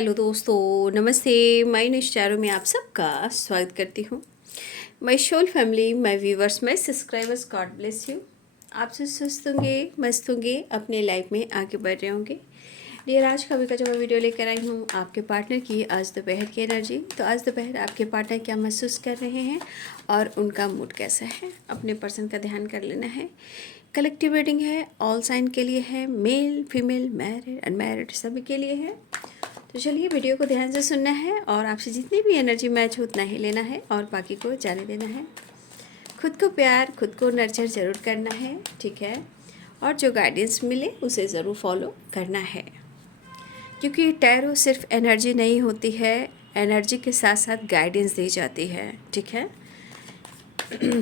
Hello दोस्तों, नमस्ते। My news channel में आप सबका स्वागत करती हूँ। My soul family, my viewers, my subscribers, God bless you. आप सब स्वस्थ होंगे, मस्त होंगे, अपने लाइफ में आगे बढ़ रहे होंगे। डियर, आज का जो मैं वीडियो लेकर आई हूँ आपके पार्टनर की आज दोपहर की एनर्जी। तो आज दोपहर आपके पार्टनर क्या महसूस कर रहे हैं और उनका मूड कैसा है, अपने पर्सन का ध्यान कर लेना है। कलेक्टिव रीडिंग है, ऑल साइन के लिए है, मेल फीमेल मैरिड अनमैरिड सभी के लिए है। तो चलिए वीडियो को ध्यान से सुनना है और आपसे जितनी भी एनर्जी मैच हो उतना ही लेना है और बाकी को जाने देना है। खुद को प्यार, खुद को नर्चर ज़रूर करना है, ठीक है। और जो गाइडेंस मिले उसे ज़रूर फॉलो करना है, क्योंकि टैरो सिर्फ एनर्जी नहीं होती है, एनर्जी के साथ साथ गाइडेंस दी जाती है, ठीक है।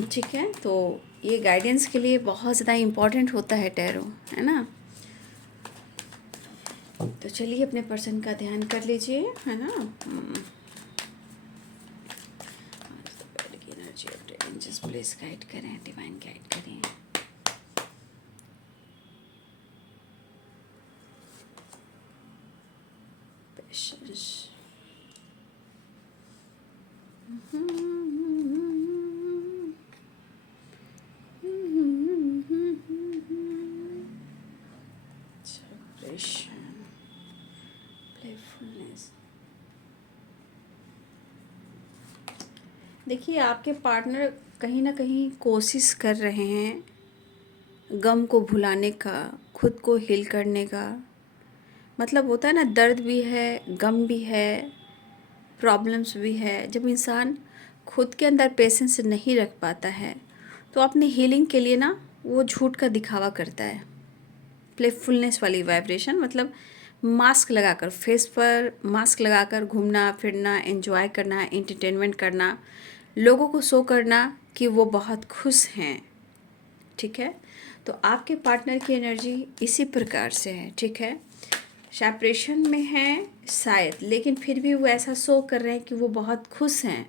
ठीक है, तो ये गाइडेंस के लिए बहुत ज़्यादा इम्पॉर्टेंट होता है टैरो, है ना। तो चलिए अपने पर्सन का ध्यान कर लीजिए, है ना। एनर्जी प्लीज गाइड करें, डिवाइन गाइड करें। पेशेंस। देखिए, आपके पार्टनर कहीं ना कहीं कोशिश कर रहे हैं गम को भुलाने का, खुद को हील करने का। मतलब होता है ना, दर्द भी है, गम भी है, प्रॉब्लम्स भी है। जब इंसान खुद के अंदर पेशेंस नहीं रख पाता है तो अपनी हीलिंग के लिए ना वो झूठ का दिखावा करता है। प्लेफुलनेस वाली वाइब्रेशन, मतलब मास्क लगाकर, फेस पर मास्क लगाकर घूमना फिरना, एंजॉय करना, एंटरटेनमेंट करना, लोगों को शो करना कि वो बहुत खुश हैं, ठीक है। तो आपके पार्टनर की एनर्जी इसी प्रकार से है, ठीक है। सेपरेशन में है शायद, लेकिन फिर भी वो ऐसा शो कर रहे हैं कि वो बहुत खुश हैं,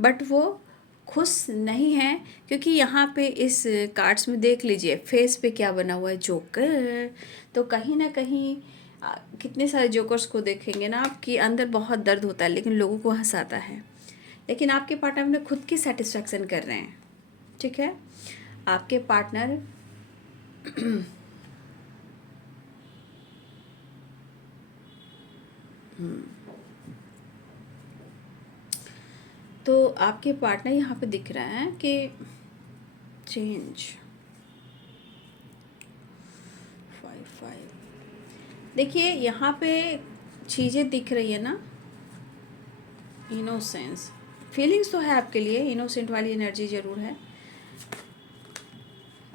बट वो खुश नहीं हैं, क्योंकि यहाँ पे इस कार्ड्स में देख लीजिए फेस पे क्या बना हुआ है, जोकर। तो कहीं ना कहीं कितने सारे जोकर्स को देखेंगे ना आपकी अंदर बहुत दर्द होता है, लेकिन लोगों को हंसाता है। लेकिन आपके पार्टनर ने खुद की सेटिस्फैक्शन कर रहे हैं, ठीक है। आपके पार्टनर तो आपके पार्टनर यहाँ पे दिख रहा है कि चेंज 5-5। देखिए यहाँ पे चीज़ें दिख रही है ना, इनोसेंस, फीलिंग्स तो है आपके लिए, इनोसेंट वाली एनर्जी ज़रूर है।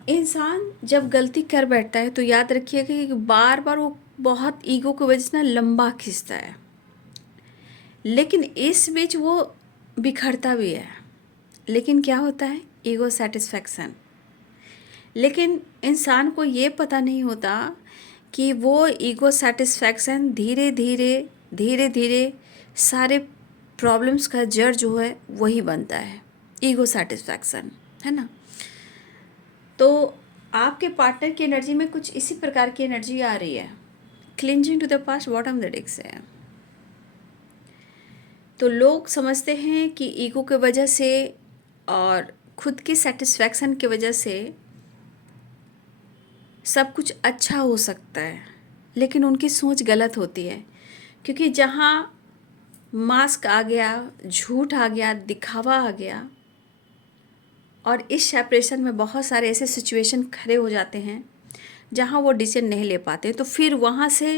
इंसान जब गलती कर बैठता है तो याद रखिएगा कि बार बार वो बहुत ईगो की वजह से ना लंबा खींचता है, लेकिन इस बीच वो बिखरता भी है। लेकिन क्या होता है, ईगो सेटिस्फैक्शन। लेकिन इंसान को ये पता नहीं होता कि वो ईगो सेटिस्फैक्शन धीरे धीरे धीरे धीरे सारे प्रॉब्लम्स का जड़ जो है वही बनता है, ईगो सेटिस्फैक्शन, है ना। तो आपके पार्टनर की एनर्जी में कुछ इसी प्रकार की एनर्जी आ रही है। Clinging to the past, bottom the deck से है। तो लोग समझते हैं कि ईगो की वजह से और खुद की सेटिस्फैक्शन की वजह से सब कुछ अच्छा हो सकता है, लेकिन उनकी सोच गलत होती है। क्योंकि जहाँ मास्क आ गया, झूठ आ गया, दिखावा आ गया, और इस सेपरेशन में बहुत सारे ऐसे सिचुएशन खड़े हो जाते हैं जहाँ वो डिसीजन नहीं ले पाते, तो फिर वहाँ से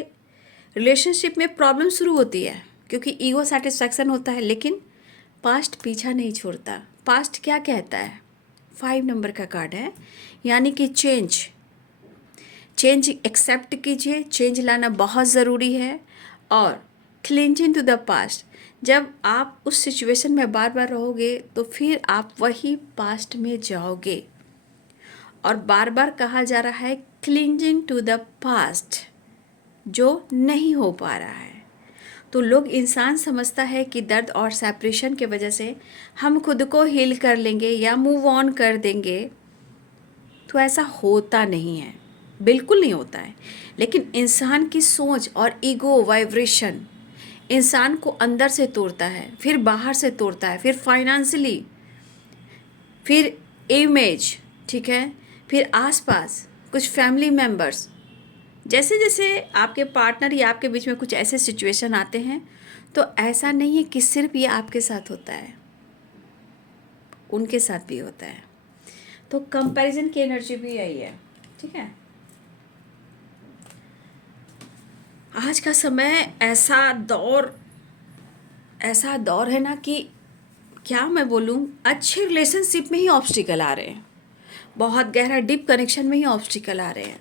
रिलेशनशिप में प्रॉब्लम शुरू होती है, क्योंकि ईगो सेटिस्फैक्शन होता है, लेकिन पास्ट पीछा नहीं छोड़ता। पास्ट क्या कहता है, 5 नंबर का कार्ड है, यानी कि चेंज एक्सेप्ट कीजिए, चेंज लाना बहुत ज़रूरी है। और क्लिंजिंग टू द पास्ट, जब आप उस सिचुएशन में बार बार रहोगे तो फिर आप वही पास्ट में जाओगे। और बार बार कहा जा रहा है क्लिंजिंग टू द पास्ट, जो नहीं हो पा रहा है। तो लोग, इंसान समझता है कि दर्द और सेपरेशन के वजह से हम खुद को हील कर लेंगे या मूव ऑन कर देंगे, तो ऐसा होता नहीं है, बिल्कुल नहीं होता है। लेकिन इंसान की सोच और ईगो वाइब्रेशन इंसान को अंदर से तोड़ता है, फिर बाहर से तोड़ता है, फिर फाइनेंशियली, फिर इमेज, ठीक है, फिर आसपास कुछ फैमिली मेम्बर्स। जैसे जैसे आपके पार्टनर या आपके बीच में कुछ ऐसे सिचुएशन आते हैं, तो ऐसा नहीं है कि सिर्फ ये आपके साथ होता है, उनके साथ भी होता है। तो कंपैरिजन की एनर्जी भी यही है, ठीक है। आज का समय ऐसा दौर है ना कि क्या मैं बोलूँ, अच्छे रिलेशनशिप में ही ऑब्स्टिकल आ रहे हैं, बहुत गहरा डीप कनेक्शन में ही ऑब्स्टिकल आ रहे हैं।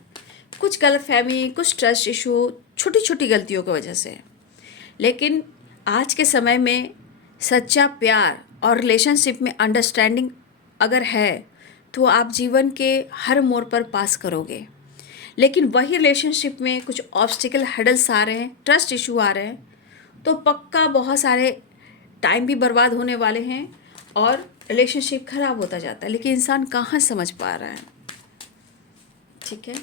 कुछ गलतफहमी, कुछ ट्रस्ट इशू, छोटी छोटी गलतियों की वजह से। लेकिन आज के समय में सच्चा प्यार और रिलेशनशिप में अंडरस्टैंडिंग अगर है, तो आप जीवन के हर मोड़ पर पास करोगे। लेकिन वही रिलेशनशिप में कुछ ऑब्स्टिकल हर्डल्स आ रहे हैं, ट्रस्ट इशू आ रहे हैं, तो पक्का बहुत सारे टाइम भी बर्बाद होने वाले हैं और रिलेशनशिप खराब होता जाता है। लेकिन इंसान कहाँ समझ पा रहा है, ठीक है।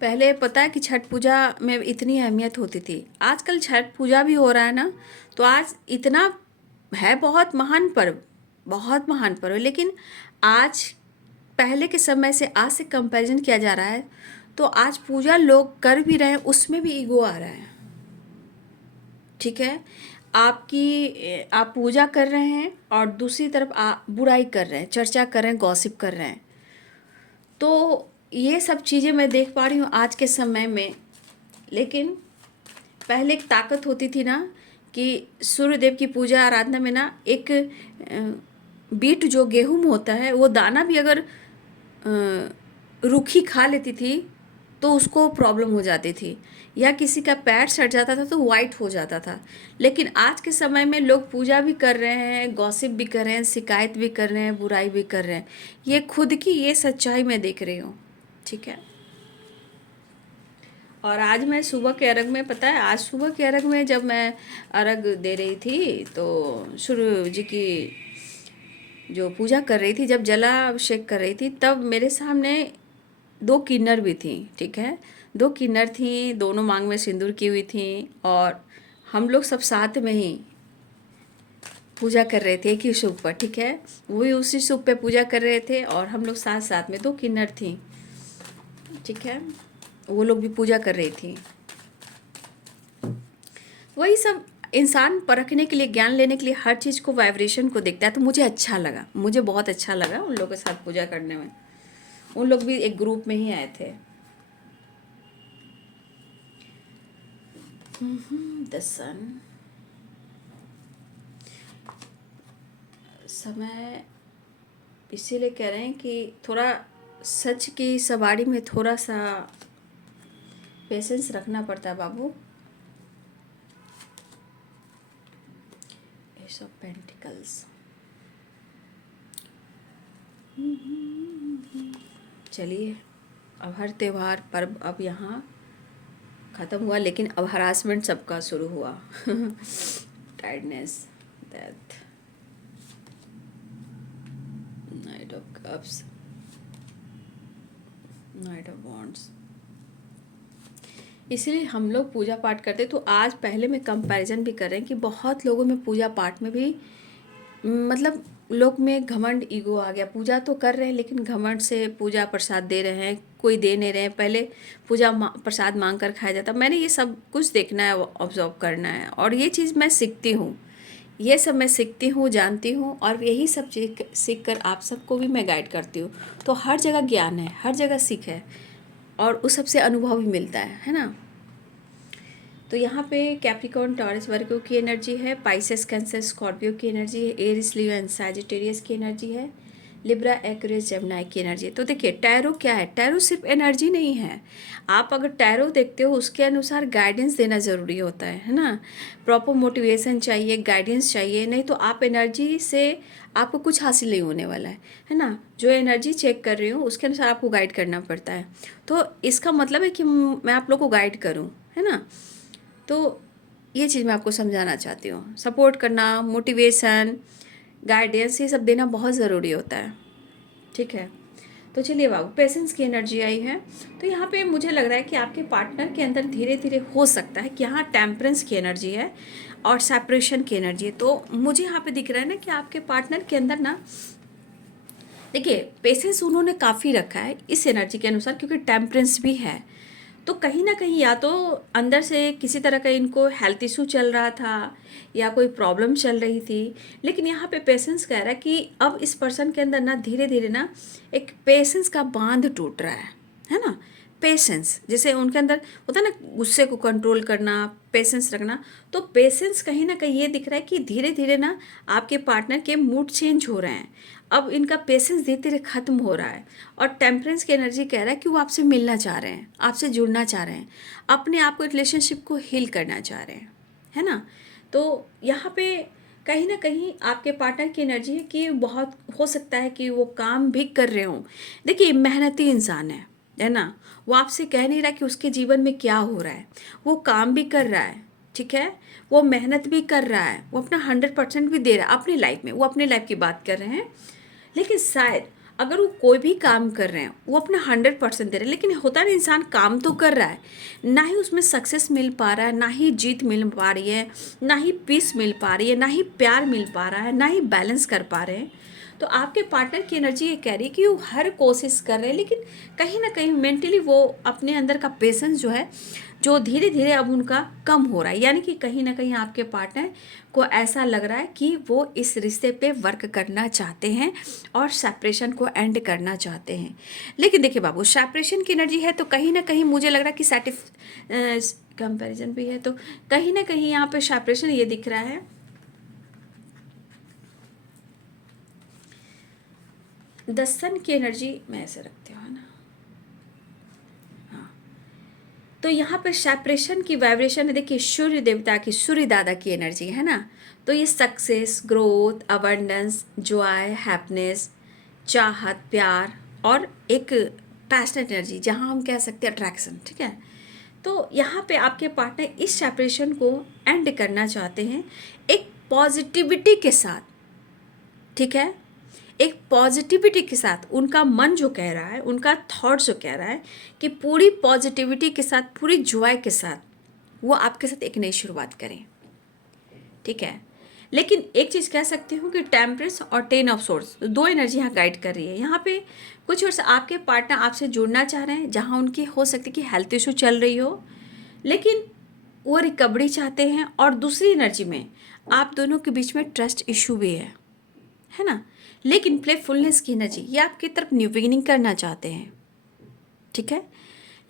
पहले पता है कि छठ पूजा में इतनी अहमियत होती थी, आजकल छठ पूजा भी हो रहा है ना, तो आज इतना है, बहुत महान पर्व, लेकिन आज पहले के समय से आज से कंपैरिजन किया जा रहा है, तो आज पूजा लोग कर भी रहे हैं, उसमें भी ईगो आ रहा है, ठीक है। आप पूजा कर रहे हैं और दूसरी तरफ आप बुराई कर रहे हैं, चर्चा कर रहे हैं, गॉसिप कर रहे हैं। तो ये सब चीज़ें मैं देख पा रही हूँ आज के समय में। लेकिन पहले एक ताकत होती थी ना कि सूर्य देव की पूजा आराधना में ना एक बीट जो गेहूं होता है, वो दाना भी अगर रूखी खा लेती थी तो उसको प्रॉब्लम हो जाती थी, या किसी का पैर सट जाता था तो वाइट हो जाता था। लेकिन आज के समय में लोग पूजा भी कर रहे हैं, गॉसिप भी कर रहे हैं, शिकायत भी कर रहे हैं, बुराई भी कर रहे हैं। ये खुद की ये सच्चाई मैं देख रही हूँ, ठीक है। और आज मैं सुबह के अर्घ में, पता है, आज सुबह के अर्घ में जब मैं अर्घ दे रही थी तो सूर्य जी की जो पूजा कर रही थी, जब जलाभिषेक कर रही थी, तब मेरे सामने दो किन्नर भी थी, ठीक है। दो किन्नर थी, दोनों मांग में सिंदूर की हुई थी, और हम लोग सब साथ में ही पूजा कर रहे थे एक ही सूप पर, ठीक है। वो भी उसी सूप पे पूजा कर रहे थे और हम लोग साथ साथ में, दो किन्नर थी, ठीक है, वो लोग भी पूजा कर रही थी। वही सब इंसान परखने के लिए, ज्ञान लेने के लिए हर चीज़ को, वाइब्रेशन को देखता है। तो मुझे अच्छा लगा, मुझे बहुत अच्छा लगा उन लोगों के साथ पूजा करने में। उन लोग भी एक ग्रुप में ही आए थे। द सन, समय इसीलिए कह रहे हैं कि थोड़ा सच की सवारी में थोड़ा सा पेशेंस रखना पड़ता है बाबू। एस ऑफ पेंटिकल्स, चलिए, अब हर त्यौहार पर्व अब यहाँ ख़त्म हुआ, लेकिन अब हरासमेंट सबका शुरू हुआ। Tiredness, death, night of cups, night of wands. इसलिए हम लोग पूजा पाठ करते, तो आज पहले में कंपैरिजन भी कर रहे हैं कि बहुत लोगों में पूजा पाठ में भी मतलब लोग में घमंड, ईगो आ गया। पूजा तो कर रहे हैं लेकिन घमंड से पूजा प्रसाद दे रहे हैं, कोई दे नहीं रहे हैं। पहले पूजा प्रसाद मांग कर खाया जाता। मैंने ये सब कुछ देखना है, ऑब्जर्व करना है, और ये चीज़ मैं सीखती हूँ, ये सब मैं सीखती हूँ, जानती हूँ, और यही सब चीज़ सीख कर आप सबको भी मैं गाइड करती हूँ। तो हर जगह ज्ञान है, हर जगह सीख है, और उस सबसे अनुभव भी मिलता है ना। तो यहाँ पे कैप्रिकॉर्न टॉरस वर्गो की एनर्जी है, पाइसेस कैंसर स्कॉर्पियो की एनर्जी है, एरिस लियो एंड सैजिटेरियस की एनर्जी है, लिब्रा एक्वेरियस जेमिनी की एनर्जी है। तो देखिए, टैरो क्या है? टैरो सिर्फ एनर्जी नहीं है। आप अगर टैरो देखते हो, उसके अनुसार गाइडेंस देना ज़रूरी होता है ना। प्रॉपर मोटिवेशन चाहिए, गाइडेंस चाहिए, नहीं तो आप एनर्जी से आपको कुछ हासिल नहीं होने वाला है ना। जो एनर्जी चेक कर रही हूँ उसके अनुसार आपको गाइड करना पड़ता है। तो इसका मतलब है कि मैं आप लोग को गाइड करूँ, है ना। तो ये चीज़ मैं आपको समझाना चाहती हूँ। सपोर्ट करना, मोटिवेशन, गाइडेंस, ये सब देना बहुत ज़रूरी होता है, ठीक है। तो चलिए बाबू, पेशेंस की एनर्जी आई है। तो यहाँ पे मुझे लग रहा है कि आपके पार्टनर के अंदर धीरे धीरे हो सकता है कि यहाँ टेम्परेंस की एनर्जी है और सेपरेशन की एनर्जी है। तो मुझे यहाँ पे दिख रहा है ना कि आपके पार्टनर के अंदर ना, देखिए, पेशेंस उन्होंने काफ़ी रखा है इस एनर्जी के अनुसार, क्योंकि टेम्परेंस भी है। तो कहीं ना कहीं या तो अंदर से किसी तरह का इनको हेल्थ इशू चल रहा था या कोई प्रॉब्लम चल रही थी, लेकिन यहाँ पे पेशेंस कह रहा है कि अब इस पर्सन के अंदर ना धीरे धीरे ना एक पेशेंस का बांध टूट रहा है ना। पेशेंस जैसे उनके अंदर होता है ना, गुस्से को कंट्रोल करना, पेशेंस रखना। तो पेशेंस कहीं ना कहीं ये दिख रहा है कि धीरे धीरे ना आपके पार्टनर के मूड चेंज हो रहे हैं। अब इनका पेशेंस धीरे धीरे खत्म हो रहा है। और टेम्परेंस की एनर्जी कह रहा है कि वो आपसे मिलना चाह रहे हैं, आपसे जुड़ना चाह रहे हैं, अपने आप को रिलेशनशिप को हील करना चाह रहे हैं, है ना। तो यहाँ पे कहीं ना कहीं आपके पार्टनर की एनर्जी है कि बहुत हो सकता है कि वो काम भी कर रहे हों। देखिए, मेहनती इंसान है ना। वो आपसे कह नहीं रहा कि उसके जीवन में क्या हो रहा है, वो काम भी कर रहा है, ठीक है। वो मेहनत भी कर रहा है, वो अपना 100% भी दे रहा है अपनी लाइफ में। वो अपनी लाइफ की बात कर रहे हैं। लेकिन शायद अगर वो कोई भी काम कर रहे हैं, वो अपना 100% दे रहे हैं, लेकिन होता है ना, इंसान काम तो कर रहा है, ना ही उसमें सक्सेस मिल पा रहा है, ना ही जीत मिल पा रही है, ना ही पीस मिल पा रही है, ना ही प्यार मिल पा रहा है, ना ही बैलेंस कर पा रहे हैं। तो आपके पार्टनर की एनर्जी ये कह रही है कि वो हर कोशिश कर रहे हैं, लेकिन कहीं ना कहीं मेंटली वो अपने अंदर का पेशेंस जो है, जो धीरे धीरे अब उनका कम हो रहा है। यानी कि कहीं ना कहीं आपके पार्टनर को ऐसा लग रहा है कि वो इस रिश्ते पे वर्क करना चाहते हैं और सेपरेशन को एंड करना चाहते हैं। लेकिन देखिए बाबू, सेपरेशन की एनर्जी है तो कहीं ना कहीं मुझे लग रहा है कि कंपैरिजन भी है, तो कहीं ना कहीं यहाँ पे सेपरेशन ये दिख रहा है। द सन की एनर्जी मैं ऐसे रखती हूँ, है ना। तो यहाँ पर सेपरेशन की वाइब्रेशन है। देखिए, सूर्य देवता की, सूर्य दादा की एनर्जी है ना। तो ये success, growth, abundance, Joy, happiness, चाहत, प्यार और एक पैशनेट एनर्जी, जहाँ हम कह सकते हैं अट्रैक्शन, ठीक है। तो यहाँ पे आपके पार्टनर इस सेपरेशन को एंड करना चाहते हैं एक पॉजिटिविटी के साथ, ठीक है। एक पॉजिटिविटी के साथ उनका मन जो कह रहा है, उनका थॉट जो कह रहा है कि पूरी पॉजिटिविटी के साथ, पूरी जॉय के साथ वो आपके साथ एक नई शुरुआत करें, ठीक है। लेकिन एक चीज़ कह सकती हूँ कि टेम्परेंस और 10 ऑफ सोर्स, दो एनर्जी यहाँ गाइड कर रही है। यहाँ पे कुछ और आपके पार्टनर आपसे जुड़ना चाह रहे हैं, जहाँ उनकी हो सकती है कि हेल्थ इशू चल रही हो, लेकिन वो रिकवरी चाहते हैं। और दूसरी एनर्जी में आप दोनों के बीच में ट्रस्ट इशू भी है ना। लेकिन प्लेफुलनेस की एनर्जी, ये आपकी तरफ न्यू बिगिनिंग करना चाहते हैं, ठीक है।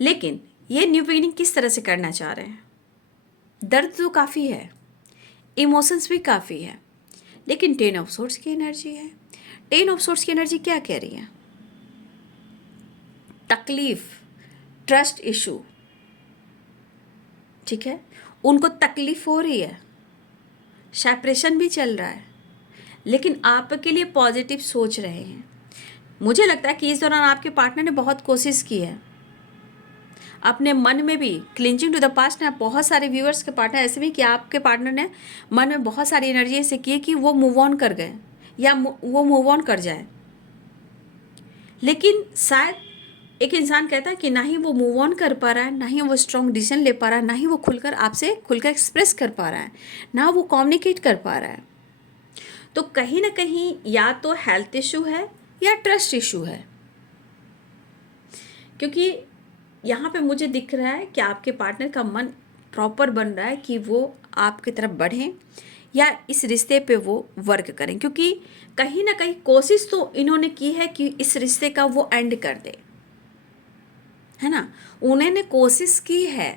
लेकिन ये न्यू बिगिनिंग किस तरह से करना चाह रहे हैं? दर्द तो काफ़ी है, इमोशंस भी काफ़ी है, लेकिन 10 ऑफ सोर्स की एनर्जी है। 10 ऑफ सोर्स की एनर्जी क्या कह रही है? तकलीफ, ट्रस्ट इशू, ठीक है। उनको तकलीफ हो रही है, सेपरेशन भी चल रहा है, लेकिन आपके लिए पॉजिटिव सोच रहे हैं। मुझे लगता है कि इस दौरान आपके पार्टनर ने बहुत कोशिश की है अपने मन में भी। क्लिंचिंग टू द पास्ट ना, बहुत सारे व्यूअर्स के पार्टनर ऐसे भी कि आपके पार्टनर ने मन में बहुत सारी एनर्जी ऐसे की है कि वो मूव ऑन कर गए या वो मूव ऑन कर जाए। लेकिन शायद एक इंसान कहता है कि ना ही वो मूव ऑन कर पा रहा है, ना ही वो स्ट्रॉन्ग डिसीजन ले पा रहा है, ना ही वो खुलकर आपसे खुलकर एक्सप्रेस कर पा रहा है, ना वो कम्युनिकेट कर पा रहा है। तो कहीं ना कहीं या तो हेल्थ इशू है या ट्रस्ट इशू है, क्योंकि यहाँ पे मुझे दिख रहा है कि आपके पार्टनर का मन प्रॉपर बन रहा है कि वो आपकी तरफ बढ़ें या इस रिश्ते पे वो वर्क करें, क्योंकि कहीं ना कहीं कोशिश तो इन्होंने की है कि इस रिश्ते का वो एंड कर दे, है ना। उन्होंने कोशिश की है,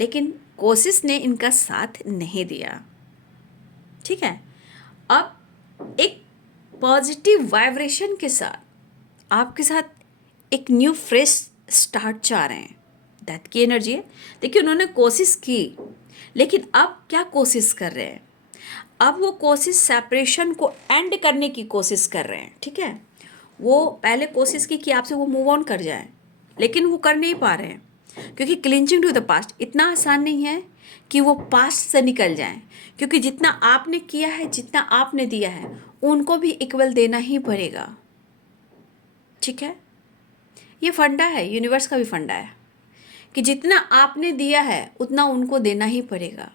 लेकिन कोशिश ने इनका साथ नहीं दिया, ठीक है। अब एक पॉजिटिव वाइब्रेशन के साथ आपके साथ एक न्यू फ्रेश स्टार्ट चाह रहे हैं, दैट की एनर्जी है। देखिए, उन्होंने कोशिश की, लेकिन अब क्या कोशिश कर रहे हैं? अब वो कोशिश सेपरेशन को एंड करने की कोशिश कर रहे हैं, ठीक है। वो पहले कोशिश की कि आपसे वो मूव ऑन कर जाए, लेकिन वो कर नहीं पा रहे हैं, क्योंकि क्लिंचिंग टू द पास्ट इतना आसान नहीं है कि वो पास्ट से निकल जाएं, क्योंकि जितना आपने किया है, जितना आपने दिया है, उनको भी इक्वल देना ही पड़ेगा, ठीक है। ये फंडा है, यूनिवर्स का भी फंडा है कि जितना आपने दिया है उतना उनको देना ही पड़ेगा।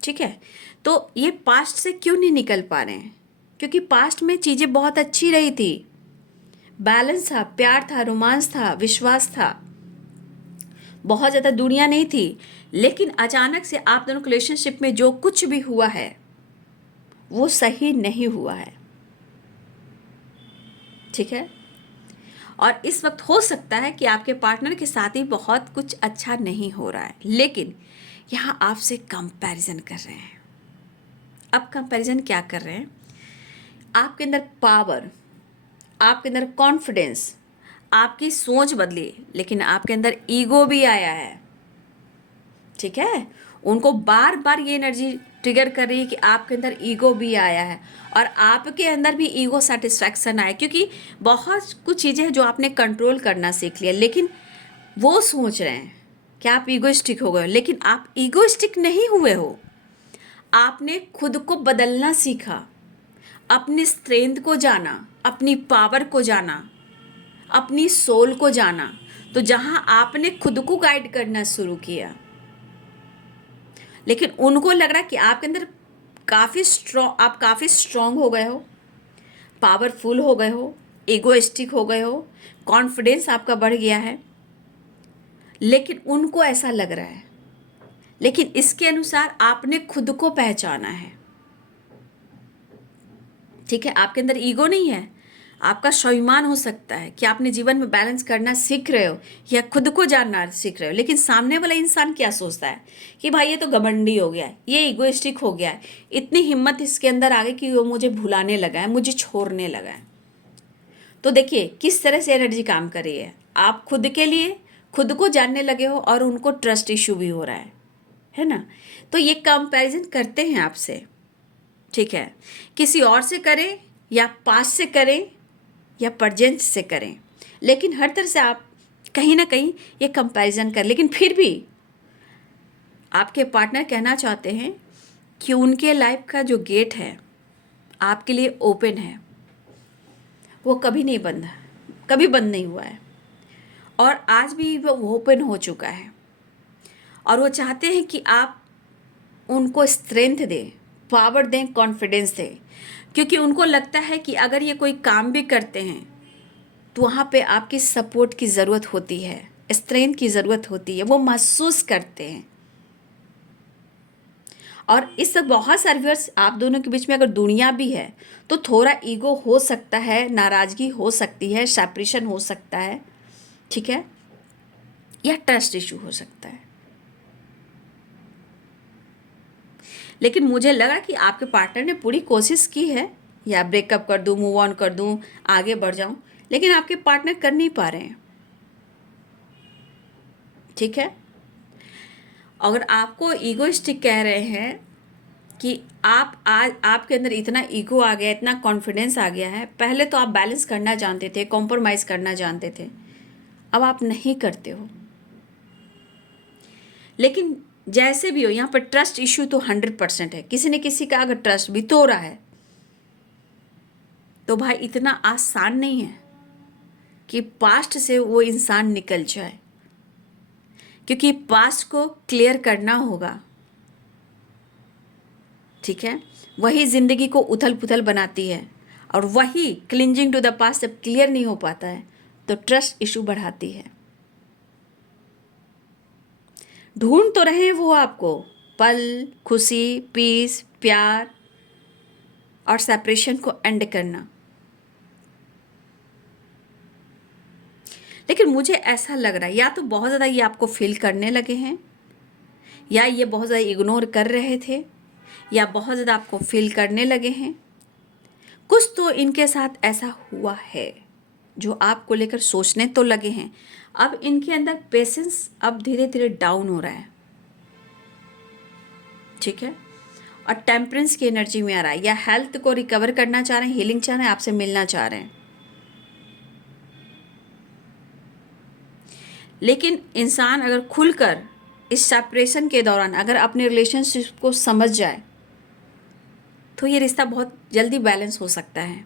ठीक है, तो ये पास्ट से क्यों नहीं निकल पा रहे हैं? क्योंकि पास्ट में चीज़ें बहुत अच्छी रही थी, बैलेंस था, प्यार था, रोमांस था, विश्वास था, बहुत ज़्यादा दुनिया नहीं थी। लेकिन अचानक से आप दोनों रिलेशनशिप में जो कुछ भी हुआ है वो सही नहीं हुआ है। ठीक है, और इस वक्त हो सकता है कि आपके पार्टनर के साथ ही बहुत कुछ अच्छा नहीं हो रहा है, लेकिन यहाँ आपसे कंपैरिजन कर रहे हैं। अब कंपैरिजन क्या कर रहे हैं? आपके अंदर पावर, आपके अंदर कॉन्फिडेंस, आपकी सोच बदली, लेकिन आपके अंदर ईगो भी आया है। ठीक है, उनको बार बार ये एनर्जी ट्रिगर कर रही है कि आपके अंदर ईगो भी आया है और आपके अंदर भी ईगो सेटिस्फैक्शन आया, क्योंकि बहुत कुछ चीज़ें हैं जो आपने कंट्रोल करना सीख लिया, लेकिन वो सोच रहे हैं कि आप ईगोइस्टिक हो गए, लेकिन आप ईगोइस्टिक नहीं हुए हो। आपने खुद को बदलना सीखा, अपनी स्ट्रेंथ को जाना, अपनी पावर को जाना, अपनी सोल को जाना। तो जहाँ आपने खुद को गाइड करना शुरू किया, लेकिन उनको लग रहा कि आपके अंदर आप काफ़ी स्ट्रांग हो गए हो, पावरफुल हो गए हो, ईगोइस्टिक हो गए हो, कॉन्फिडेंस आपका बढ़ गया है, लेकिन उनको ऐसा लग रहा है। लेकिन इसके अनुसार आपने खुद को पहचाना है। ठीक है, आपके अंदर ईगो नहीं है, आपका स्वाभिमान हो सकता है कि आपने जीवन में बैलेंस करना सीख रहे हो या खुद को जानना सीख रहे हो। लेकिन सामने वाला इंसान क्या सोचता है कि भाई ये तो घमंडी हो गया है, ये ईगोइस्टिक हो गया है, इतनी हिम्मत इसके अंदर आ गई कि वो मुझे भुलाने लगा है, मुझे छोड़ने लगा है। तो देखिए किस तरह से एनर्जी काम कर रही है। आप खुद के लिए खुद को जानने लगे हो और उनको ट्रस्ट इशू भी हो रहा है ना। तो ये कंपैरिजन करते हैं आपसे। ठीक है, किसी और से करें या पास से करें या प्रेजेंट से करें, लेकिन हर तरह से आप कहीं ना कहीं ये कंपैरिजन कर, लेकिन फिर भी आपके पार्टनर कहना चाहते हैं कि उनके लाइफ का जो गेट है आपके लिए ओपन है, वो कभी नहीं बंद, कभी बंद नहीं हुआ है और आज भी वो ओपन हो चुका है। और वो चाहते हैं कि आप उनको स्ट्रेंथ दें, पावर दें, कॉन्फिडेंस दें, क्योंकि उनको लगता है कि अगर ये कोई काम भी करते हैं तो वहाँ पे आपकी सपोर्ट की ज़रूरत होती है, स्ट्रेंथ की ज़रूरत होती है, वो महसूस करते हैं। और इस बहुत सारे व्यूअर्स आप दोनों के बीच में अगर दुनिया भी है तो थोड़ा ईगो हो सकता है, नाराज़गी हो सकती है, सेपरेशन हो सकता है। ठीक है, या ट्रस्ट इशू हो सकता है। लेकिन मुझे लगा कि आपके पार्टनर ने पूरी कोशिश की है, या ब्रेकअप कर दूं, मूव ऑन कर दूं, आगे बढ़ जाऊं, लेकिन आपके पार्टनर कर नहीं पा रहे हैं। ठीक है, अगर आपको ईगोइस्टिक कह रहे हैं कि आप आज आपके अंदर इतना ईगो आ गया, इतना कॉन्फिडेंस आ गया है, पहले तो आप बैलेंस करना जानते थे, कॉम्प्रोमाइज़ करना जानते थे, अब आप नहीं करते हो। लेकिन जैसे भी हो, यहाँ पर ट्रस्ट इश्यू तो 100% है। किसी न किसी का अगर ट्रस्ट भी तो रहा है तो भाई इतना आसान नहीं है कि पास्ट से वो इंसान निकल जाए, क्योंकि पास्ट को क्लियर करना होगा। ठीक है, वही ज़िंदगी को उथल पुथल बनाती है, और वही क्लिंजिंग टू द पास्ट जब क्लियर नहीं हो पाता है तो ट्रस्ट इशू बढ़ाती है। ढूंढ तो रहे हैं वो आपको पल, खुशी, पीस, प्यार और सेपरेशन को एंड करना, लेकिन मुझे ऐसा लग रहा है या तो बहुत ज़्यादा ये आपको फील करने लगे हैं, या ये बहुत ज़्यादा इग्नोर कर रहे थे, या बहुत ज़्यादा आपको फील करने लगे हैं। कुछ तो इनके साथ ऐसा हुआ है जो आपको लेकर सोचने तो लगे हैं। अब इनके अंदर पेशेंस अब धीरे धीरे डाउन हो रहा है। ठीक है, और टेम्परेंस की एनर्जी में आ रहा है, या हेल्थ को रिकवर करना चाह रहे हैं, हीलिंग चाह रहे हैं, आपसे मिलना चाह रहे हैं। लेकिन इंसान अगर खुलकर इस सेपरेशन के दौरान अगर अपने रिलेशनशिप को समझ जाए तो ये रिश्ता बहुत जल्दी बैलेंस हो सकता है।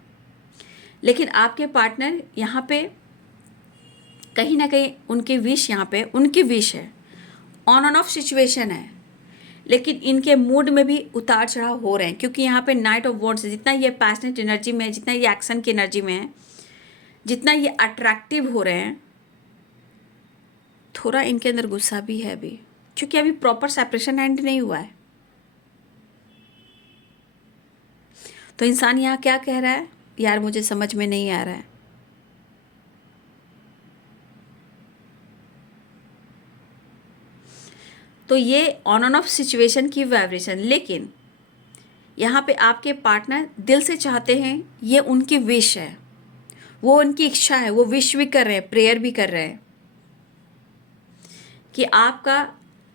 लेकिन आपके पार्टनर यहाँ पे कहीं ना कहीं उनकी विश, यहाँ पे उनकी विश है, ऑन ऑफ सिचुएशन है, लेकिन इनके मूड में भी उतार चढ़ाव हो रहे हैं, क्योंकि यहाँ पे नाइट ऑफ वॉन्ड्स है। जितना ये पैशनेट एनर्जी में है, जितना ये एक्शन की एनर्जी में है, जितना ये अट्रैक्टिव हो रहे हैं, थोड़ा इनके अंदर गुस्सा भी है अभी, क्योंकि अभी प्रॉपर सेपरेशन एंड नहीं हुआ है। तो इंसान यहाँ क्या कह रहा है, यार मुझे समझ में नहीं आ रहा है। तो ये ऑन एंड ऑफ सिचुएशन की वाइब्रेशन, लेकिन यहाँ पे आपके पार्टनर दिल से चाहते हैं, ये उनकी विश है, वो उनकी इच्छा है, वो विश भी कर रहे हैं, प्रेयर भी कर रहे हैं कि आपका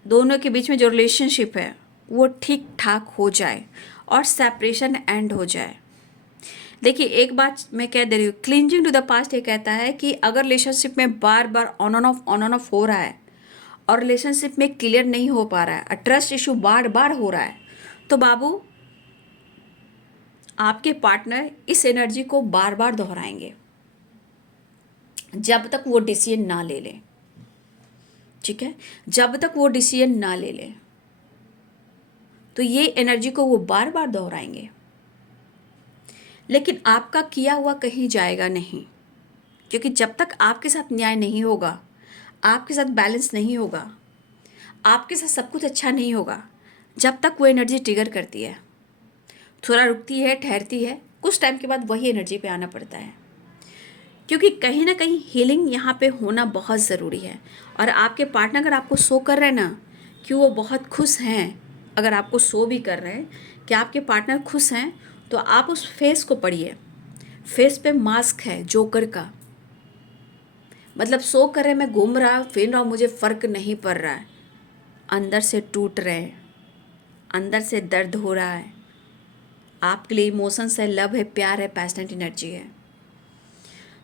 दोनों के बीच में जो रिलेशनशिप है वो ठीक ठाक हो जाए और सेपरेशन एंड हो जाए। देखिए एक बात मैं कह दे रही हूँ, क्लिंजिंग टू द पास्ट ये कहता है कि अगर रिलेशनशिप में बार बार ऑन ऑन ऑफ हो रहा है और रिलेशनशिप में क्लियर नहीं हो पा रहा है, ट्रस्ट इशू बार बार हो रहा है, तो बाबू आपके पार्टनर इस एनर्जी को बार बार दोहराएंगे जब तक वो डिसीजन ना ले लें। ठीक है, जब तक वो डिसीजन ना ले लें, तो ये एनर्जी को वो बार बार दोहराएंगे, लेकिन आपका किया हुआ कहीं जाएगा नहीं, क्योंकि जब तक आपके साथ न्याय नहीं होगा, आपके साथ बैलेंस नहीं होगा, आपके साथ सब कुछ अच्छा नहीं होगा, जब तक वो एनर्जी ट्रिगर करती है, थोड़ा रुकती है, ठहरती है, कुछ टाइम के बाद वही एनर्जी पे आना पड़ता है, क्योंकि कहीं ना कहीं हीलिंग यहाँ पे होना बहुत ज़रूरी है। और आपके पार्टनर अगर आपको शो कर रहे हैं ना कि वो बहुत खुश हैं, अगर आपको शो भी कर रहे हैं कि आपके पार्टनर खुश हैं, तो आप उस फेस को पढ़िए। फेस पे मास्क है जोकर का, मतलब शो कर रहे हैं, मैं घूम रहा फिर रहा हूँ, मुझे फ़र्क नहीं पड़ रहा है, अंदर से टूट रहे हैं, अंदर से दर्द हो रहा है, आपके लिए इमोशंस है, लव है, प्यार है, पैशनेट एनर्जी है।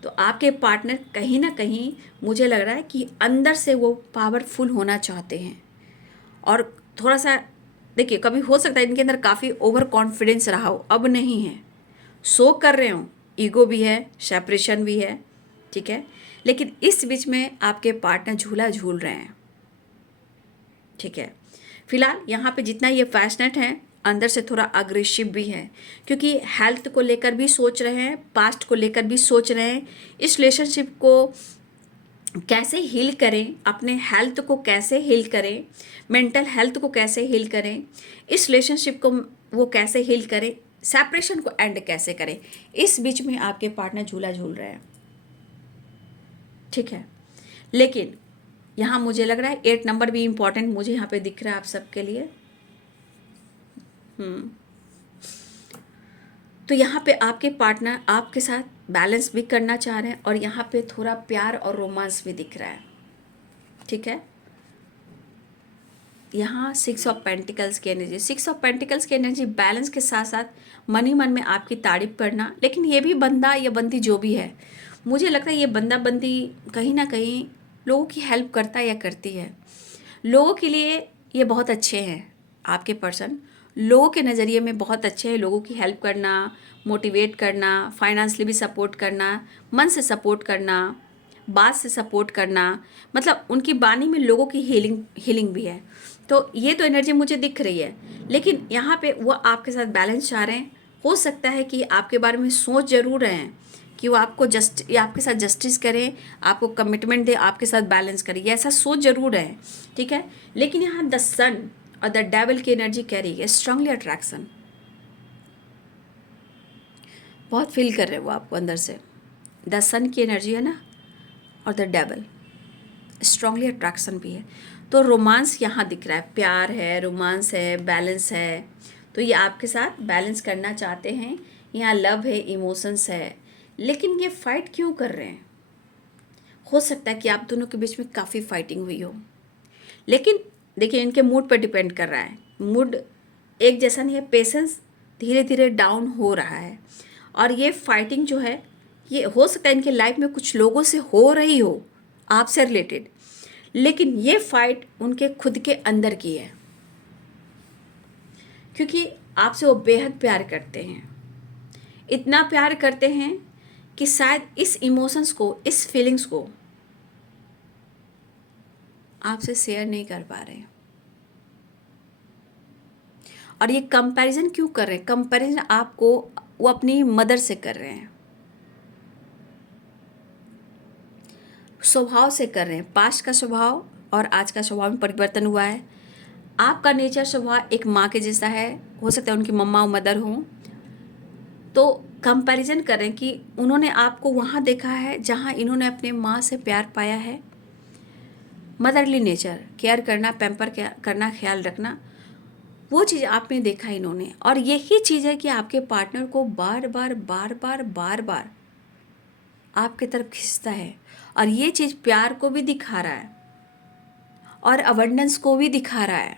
तो आपके पार्टनर कहीं ना कहीं मुझे लग रहा है कि अंदर से वो पावरफुल होना चाहते हैं, और थोड़ा सा देखिए, कभी हो सकता है इनके अंदर काफ़ी ओवर कॉन्फिडेंस रहा हो, अब नहीं है, शो कर रहे हो, ईगो भी है, सेपरेशन भी है, ठीक है, लेकिन इस बीच में आपके पार्टनर झूला झूल रहे हैं। ठीक है, फिलहाल यहाँ पे जितना ये पैशनेट हैं, अंदर से थोड़ा अग्रेसिव भी है, क्योंकि हेल्थ को लेकर भी सोच रहे हैं, पास्ट को लेकर भी सोच रहे हैं, इस रिलेशनशिप को कैसे हील करें, अपने हेल्थ को कैसे हील करें, मेंटल हेल्थ को कैसे हील करें, इस रिलेशनशिप को वो कैसे हील करें, सेपरेशन को एंड कैसे करें, इस बीच में आपके पार्टनर झूला झूल रहे हैं। ठीक है, लेकिन यहाँ मुझे लग रहा है 8 नंबर भी इम्पॉर्टेंट मुझे यहाँ पे दिख रहा है आप सबके लिए। तो यहाँ पे आपके पार्टनर आपके साथ बैलेंस भी करना चाह रहे हैं, और यहाँ पे थोड़ा प्यार और रोमांस भी दिख रहा है। ठीक है, यहाँ 6 ऑफ पेंटिकल्स की एनर्जी, 6 ऑफ पेंटिकल्स की एनर्जी बैलेंस के साथ साथ मन ही मन में आपकी तारीफ करना। लेकिन ये भी बंदा या बंदी जो भी है, मुझे लगता है ये बंदा बंदी कहीं ना कहीं लोगों की हेल्प करता है या करती है, लोगों के लिए ये बहुत अच्छे हैं। आपके पर्सन लोगों के नज़रिए में बहुत अच्छे हैं, लोगों की हेल्प करना, मोटिवेट करना, फाइनेंशियली भी सपोर्ट करना, मन से सपोर्ट करना, बात से सपोर्ट करना, मतलब उनकी बानी में लोगों की हीलिंग भी है। तो ये तो एनर्जी मुझे दिख रही है, लेकिन यहाँ पे वो आपके साथ बैलेंस चाह रहे हैं। हो सकता है कि आपके बारे में सोच जरूर रहे हैं कि वो आपको आपके साथ जस्टिस करें, आपको कमिटमेंट दे, आपके साथ बैलेंस करें, ये ऐसा सोच जरूर है। ठीक है, लेकिन यहाँ द सन और द डेविल की एनर्जी कह रही है स्ट्रांगली अट्रैक्शन, बहुत फील कर रहे हैं वो आपको अंदर से। द सन की एनर्जी है ना, और द डेविल स्ट्रांगली अट्रैक्शन भी है। तो रोमांस यहाँ दिख रहा है, प्यार है, रोमांस है, बैलेंस है, तो ये आपके साथ बैलेंस करना चाहते हैं। यहाँ लव है, इमोशंस है, लेकिन ये फाइट क्यों कर रहे हैं? हो सकता है कि आप दोनों के बीच में काफ़ी फाइटिंग हुई हो, लेकिन देखिए इनके मूड पर डिपेंड कर रहा है, मूड एक जैसा नहीं है, पेशेंस धीरे धीरे डाउन हो रहा है। और ये फाइटिंग जो है, ये हो सकता है इनके लाइफ में कुछ लोगों से हो रही हो आपसे रिलेटेड, लेकिन ये फाइट उनके खुद के अंदर की है, क्योंकि आपसे वो बेहद प्यार करते हैं, इतना प्यार करते हैं कि शायद इस इमोशंस को, इस फीलिंग्स को आपसे शेयर नहीं कर पा रहे हैं। और ये कंपैरिजन क्यों कर रहे हैं? कंपैरिजन आपको वो अपनी मदर से कर रहे हैं, स्वभाव से कर रहे हैं। पास्ट का स्वभाव और आज का स्वभाव में परिवर्तन हुआ है। आपका नेचर स्वभाव एक माँ के जैसा है, हो सकता है उनकी मम्मा और मदर हों, तो कंपैरिजन कर रहे हैं कि उन्होंने आपको वहाँ देखा है जहाँ इन्होंने अपने माँ से प्यार पाया है। मदरली नेचर, केयर करना, पैम्पर करना, ख्याल रखना, वो चीज़ आप में देखा इन्होंने। और यही चीज़ है कि आपके पार्टनर को बार बार बार बार बार बार आपके तरफ खींचता है। और ये चीज़ प्यार को भी दिखा रहा है और अबंडेंस को भी दिखा रहा है,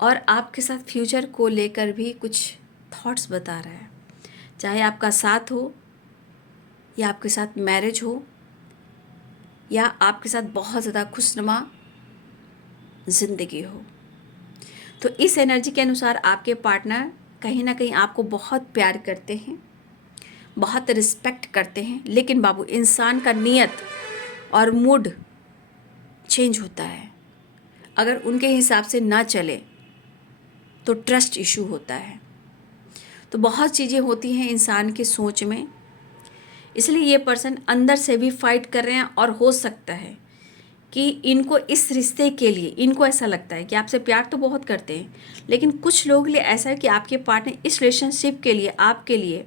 और आपके साथ फ्यूचर को लेकर भी कुछ थॉट्स बता रहा है। चाहे आपका साथ हो या आपके साथ मैरिज हो या आपके साथ बहुत ज़्यादा खुशनुमा ज़िंदगी हो, तो इस एनर्जी के अनुसार आपके पार्टनर कहीं ना कहीं आपको बहुत प्यार करते हैं, बहुत रिस्पेक्ट करते हैं। लेकिन बाबू, इंसान का नियत और मूड चेंज होता है। अगर उनके हिसाब से ना चले तो ट्रस्ट इशू होता है। तो बहुत चीज़ें होती हैं इंसान की सोच में, इसलिए ये पर्सन अंदर से भी फाइट कर रहे हैं। और हो सकता है कि इनको इस रिश्ते के लिए, इनको ऐसा लगता है कि आपसे प्यार तो बहुत करते हैं, लेकिन कुछ लोग लिए ऐसा है कि आपके पार्टनर इस रिलेशनशिप के लिए, आपके लिए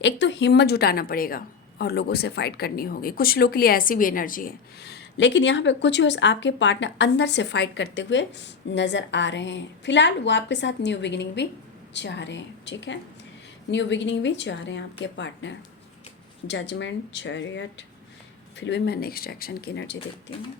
एक तो हिम्मत जुटाना पड़ेगा और लोगों से फाइट करनी होगी। कुछ लोग के लिए ऐसी भी एनर्जी है, लेकिन यहाँ पे कुछ आपके पार्टनर अंदर से फाइट करते हुए नज़र आ रहे हैं। फिलहाल वो आपके साथ न्यू बिगिनिंग भी चाह रहे हैं, ठीक है, न्यू बिगिनिंग भी चाह रहे हैं आपके पार्टनर। जजमेंट, चैरियट, फिर भी मैं नेक्स्ट एक्शन की एनर्जी देखती हूँ।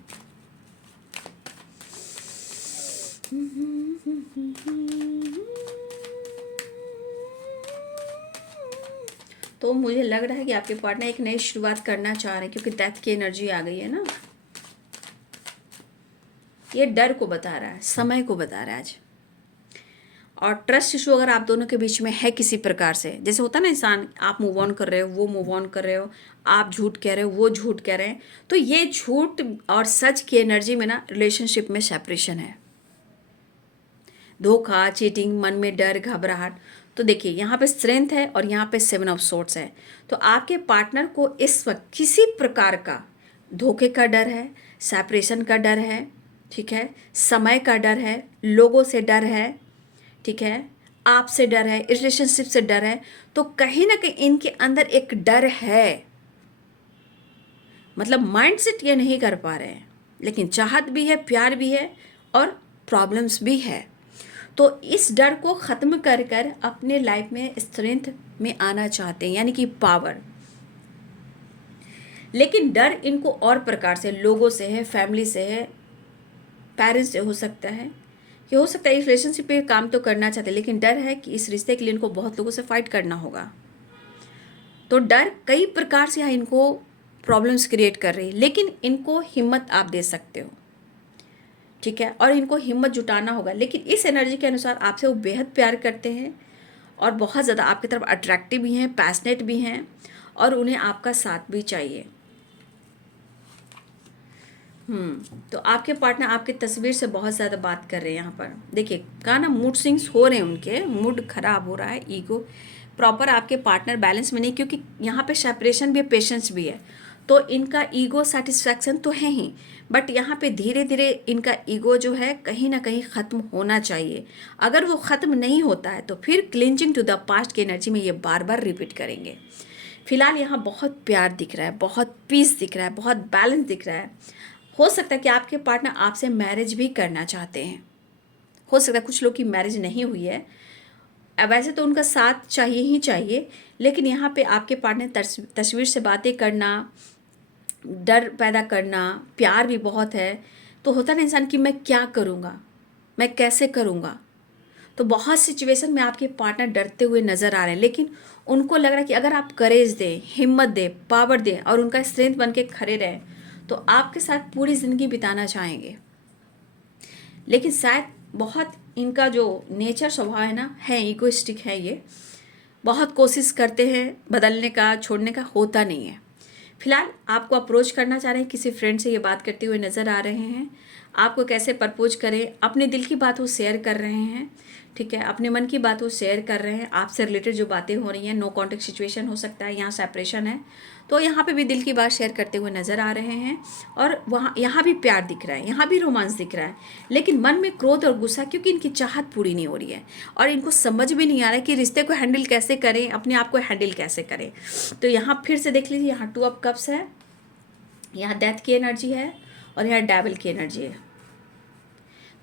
तो मुझे लग रहा है कि आपके पार्टनर एक नई शुरुआत करना चाह रहे हैं, क्योंकि डेथ की एनर्जी आ गई है ना। ये डर को बता रहा है, समय को बता रहा है आज। और ट्रस्ट इशू अगर आप दोनों के बीच में है किसी प्रकार से, जैसे होता है ना इंसान, आप मूव ऑन कर रहे हो, वो मूव ऑन कर रहे हो, आप झूठ कह रहे हो, वो झूठ कह रहे हैं, तो ये झूठ और सच की एनर्जी में ना रिलेशनशिप में सेपरेशन है। धोखा, चीटिंग, मन में डर, घबराहट। तो देखिए यहाँ पे स्ट्रेंथ है और यहाँ पे 7 ऑफ सोर्ट्स है। तो आपके पार्टनर को इस वक्त किसी प्रकार का धोखे का डर है, सेपरेशन का डर है, ठीक है, समय का डर है, लोगों से डर है, ठीक है, आपसे डर है, इस रिलेशनशिप से डर है। तो कहीं ना कहीं इनके अंदर एक डर है, मतलब माइंड सेट ये नहीं कर पा रहे हैं, लेकिन चाहत भी है, प्यार भी है और प्रॉब्लम्स भी है। तो इस डर को ख़त्म कर कर अपने लाइफ में स्ट्रेंथ में आना चाहते हैं, यानी कि पावर। लेकिन डर इनको और प्रकार से, लोगों से है, फैमिली से है, पेरेंट्स से हो सकता है, कि हो सकता है इस रिलेशनशिप पे काम तो करना चाहते हैं, लेकिन डर है कि इस रिश्ते के लिए इनको बहुत लोगों से फाइट करना होगा। तो डर कई प्रकार से यहाँ इनको प्रॉब्लम्स क्रिएट कर रही है, लेकिन इनको हिम्मत आप दे सकते हो, ठीक है, और इनको हिम्मत जुटाना होगा। लेकिन इस एनर्जी के अनुसार आपसे वो बेहद प्यार करते हैं और बहुत ज़्यादा आपकी तरफ अट्रैक्टिव भी हैं, पैशनेट भी हैं, और उन्हें आपका साथ भी चाहिए। तो आपके पार्टनर आपकी तस्वीर से बहुत ज़्यादा बात कर रहे हैं। यहाँ पर देखिए कहा ना, मूड स्विंग्स हो रहे हैं, उनके मूड खराब हो रहा है, ईगो प्रॉपर आपके पार्टनर बैलेंस में नहीं, क्योंकि यहाँ पे सेपरेशन भी है, पेशेंस भी है। तो इनका ईगो सेटिस्फैक्शन तो है ही, बट यहाँ पे धीरे धीरे इनका ईगो जो है कहीं ना कहीं ख़त्म होना चाहिए। अगर वो ख़त्म नहीं होता है तो फिर क्लिंजिंग टू द पास्ट की एनर्जी में ये बार बार रिपीट करेंगे। फिलहाल यहाँ बहुत प्यार दिख रहा है, बहुत पीस दिख रहा है, बहुत बैलेंस दिख रहा है। हो सकता है कि आपके पार्टनर आपसे मैरिज भी करना चाहते हैं, हो सकता है कुछ लोग की मैरिज नहीं हुई है। वैसे तो उनका साथ चाहिए ही चाहिए, लेकिन यहाँ पे आपके पार्टनर तस्वीर से बातें करना, डर पैदा करना, प्यार भी बहुत है। तो होता है ना इंसान कि मैं क्या करूँगा, मैं कैसे करूँगा। तो बहुत सिचुएशन में आपके पार्टनर डरते हुए नज़र आ रहे हैं, लेकिन उनको लग रहा है कि अगर आप करेज दें, हिम्मत दें, पावर दें और उनका स्ट्रेंथ बन के खड़े रहें, तो आपके साथ पूरी ज़िंदगी बिताना चाहेंगे। लेकिन शायद बहुत इनका जो नेचर स्वभाव है ना, है ईगोइस्टिक है, ये बहुत कोशिश करते हैं बदलने का, छोड़ने का होता नहीं है। फिलहाल आपको अप्रोच करना चाह रहे हैं, किसी फ्रेंड से ये बात करते हुए नज़र आ रहे हैं, आपको कैसे प्रपोज करें, अपने दिल की बात वो शेयर कर रहे हैं, ठीक है, अपने मन की बात वो शेयर कर रहे हैं, आपसे रिलेटेड जो बातें हो रही हैं, नो कॉन्टेक्ट सिचुएशन हो सकता है, यहाँ सेपरेशन है, तो यहाँ पे भी दिल की बात शेयर करते हुए नज़र आ रहे हैं। और वहाँ यहाँ भी प्यार दिख रहा है, यहाँ भी रोमांस दिख रहा है, लेकिन मन में क्रोध और गुस्सा, क्योंकि इनकी चाहत पूरी नहीं हो रही है और इनको समझ भी नहीं आ रहा है कि रिश्ते को हैंडल कैसे करें, अपने आप को हैंडल कैसे करें। तो यहाँ फिर से देख लीजिए, यहाँ 2 ऑफ कप्स है, यहाँ डेथ की एनर्जी है और यहाँ डेविल की एनर्जी है।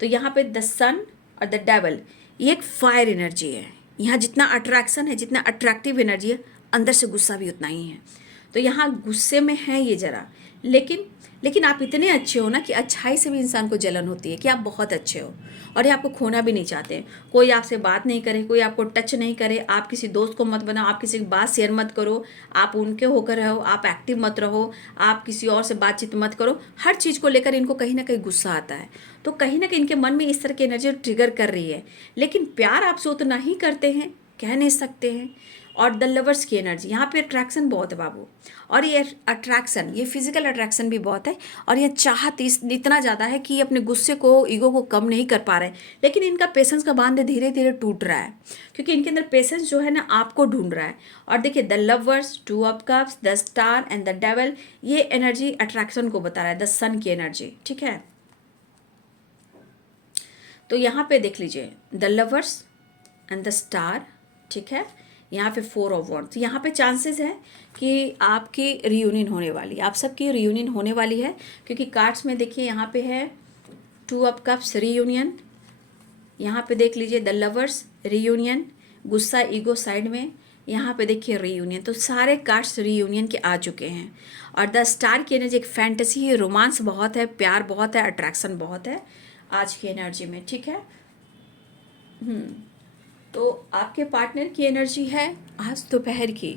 तो यहाँ पे द सन और द डेविल, ये एक फायर एनर्जी है। यहाँ जितना अट्रैक्शन है, जितना अट्रैक्टिव एनर्जी है, अंदर से गुस्सा भी उतना ही है। तो यहाँ गुस्से में है ये ज़रा, लेकिन आप इतने अच्छे हो ना कि अच्छाई से भी इंसान को जलन होती है कि आप बहुत अच्छे हो और ये आपको खोना भी नहीं चाहते। कोई आपसे बात नहीं करे, कोई आपको टच नहीं करे, आप किसी दोस्त को मत बनाओ, आप किसी की बात शेयर मत करो, आप उनके होकर रहो, आप एक्टिव मत रहो, आप किसी और से बातचीत मत करो। हर चीज़ को लेकर इनको कहीं ना कहीं गुस्सा आता है। तो कहीं ना कहीं इनके मन में इस तरह की एनर्जी ट्रिगर कर रही है, लेकिन प्यार आपसे उतना ही करते हैं, कह नहीं सकते हैं। और द लवर्स की एनर्जी, यहाँ पे अट्रैक्शन बहुत है बाबू, और ये अट्रैक्शन, ये फिजिकल अट्रैक्शन भी बहुत है, और ये चाहत इतना ज़्यादा है कि ये अपने गुस्से को, ईगो को कम नहीं कर पा रहे हैं। लेकिन इनका पेशेंस का बांध धीरे धीरे टूट रहा है, क्योंकि इनके अंदर पेशेंस जो है ना आपको ढूंढ रहा है। और देखिए the lovers, 2 of cups, the star and the devil, ये एनर्जी अट्रैक्शन को बता रहा है, द सन की एनर्जी, ठीक है। तो यहाँ पे देख लीजिए the lovers and the star, ठीक है। यहाँ पे 4 ऑफ वॉन्ड्स, यहाँ पे चांसेस है कि आपकी रियूनियन होने वाली है, आप सबकी रियूनियन होने वाली है, क्योंकि कार्ड्स में देखिए यहाँ पे है 2 ऑफ कप्स रियूनियन, यहाँ पे देख लीजिए द लवर्स रियूनियन, गुस्सा ईगो साइड में, यहाँ पे देखिए रियूनियन। तो सारे कार्ड्स रियूनियन के आ चुके हैं। और द स्टार की एनर्जी एक फैंटेसी है, रोमांस बहुत है, प्यार बहुत है, अट्रैक्शन बहुत है आज की एनर्जी में, ठीक है। तो आपके पार्टनर की एनर्जी है आज दोपहर की।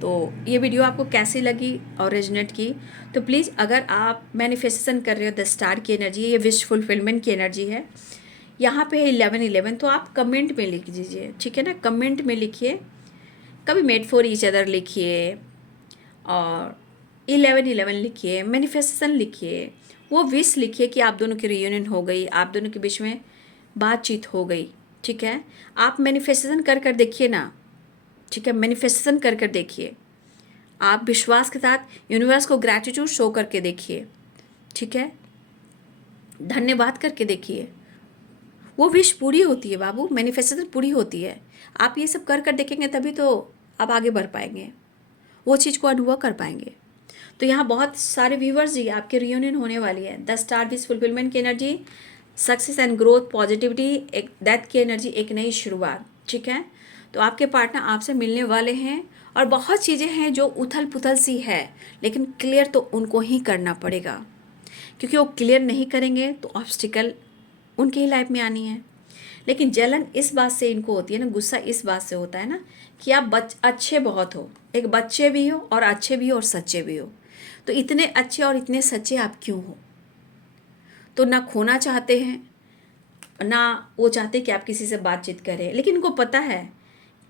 तो ये वीडियो आपको कैसी लगी और रेजोनेट की, तो प्लीज़ अगर आप मैनिफेस्टेशन कर रहे हो द स्टार की एनर्जी, ये विश फुलफिलमेंट की एनर्जी है, यहाँ पे है 11-11, तो आप कमेंट में लिख दीजिए, ठीक है ना। कमेंट में लिखिए, कभी मेड फॉर ईच अदर लिखिए और 11-11 लिखिए, मैनिफेस्टेशन लिखिए, वो विश लिखिए कि आप दोनों की रियूनियन हो गई, आप दोनों के बीच में बातचीत हो गई, ठीक है। आप मैनिफेस्टेशन कर कर देखिए ना, ठीक है, मैनिफेस्टेशन कर कर देखिए, आप विश्वास के साथ यूनिवर्स को ग्रैटिट्यूड शो करके देखिए, ठीक है, धन्यवाद करके देखिए, वो विश पूरी होती है बाबू, मैनिफेस्टेशन पूरी होती है। आप ये सब कर कर देखेंगे तभी तो आप आगे बढ़ पाएंगे, वो चीज़ को अनुभव कर पाएंगे। तो यहाँ बहुत सारे व्यूवर्स जी आपके रियूनियन होने वाली है। द स्टार विश फुलफिलमेंट की energy, success and growth, positivity, एक डेथ की एनर्जी, एक नई शुरुआत, ठीक है। तो आपके पार्टनर आपसे मिलने वाले हैं और बहुत चीज़ें हैं जो उथल पुथल सी है, लेकिन क्लियर तो उनको ही करना पड़ेगा, क्योंकि वो क्लियर नहीं करेंगे तो ऑब्स्टिकल उनके ही लाइफ में आनी है। लेकिन जलन इस बात से इनको होती है ना, गुस्सा इस बात से होता है ना कि आप अच्छे बहुत हो, एक बच्चे भी हो और अच्छे भी हो और सच्चे भी हो। तो इतने अच्छे और इतने सच्चे आप क्यों हो? तो ना खोना चाहते हैं, ना वो चाहते कि आप किसी से बातचीत करें, लेकिन इनको पता है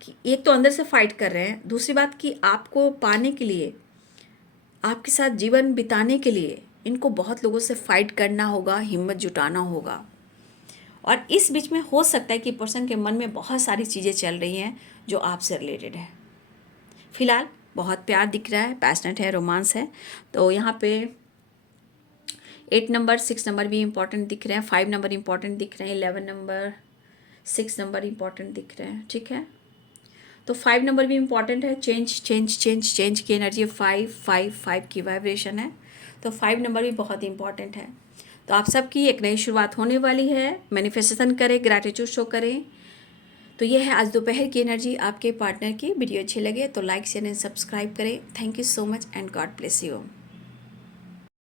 कि एक तो अंदर से फाइट कर रहे हैं, दूसरी बात कि आपको पाने के लिए, आपके साथ जीवन बिताने के लिए इनको बहुत लोगों से फाइट करना होगा, हिम्मत जुटाना होगा। और इस बीच में हो सकता है कि पर्सन के मन में बहुत सारी चीज़ें चल रही हैं जो आपसे रिलेटेड है। फिलहाल बहुत प्यार दिख रहा है, पैशनेट है, रोमांस है। तो यहाँ पे 8 नंबर, 6 नंबर भी इंपॉर्टेंट दिख रहे हैं, 5 नंबर इंपॉर्टेंट दिख रहे हैं, 11 नंबर, 6 नंबर इंपॉर्टेंट दिख रहे हैं, ठीक है। तो 5 नंबर भी इंपॉर्टेंट है, चेंज चेंज चेंज चेंज की एनर्जी, 5 की वाइब्रेशन है, तो 5 नंबर भी बहुत इंपॉर्टेंट है। तो आप सबकी एक नई शुरुआत होने वाली है, मैनिफेस्टेशन करें, ग्रैटिट्यूड शो करें। तो ये है आज दोपहर की एनर्जी आपके पार्टनर की। वीडियो अच्छी लगे तो लाइक शेयर एंड सब्सक्राइब करें। Thank you so much and God bless you.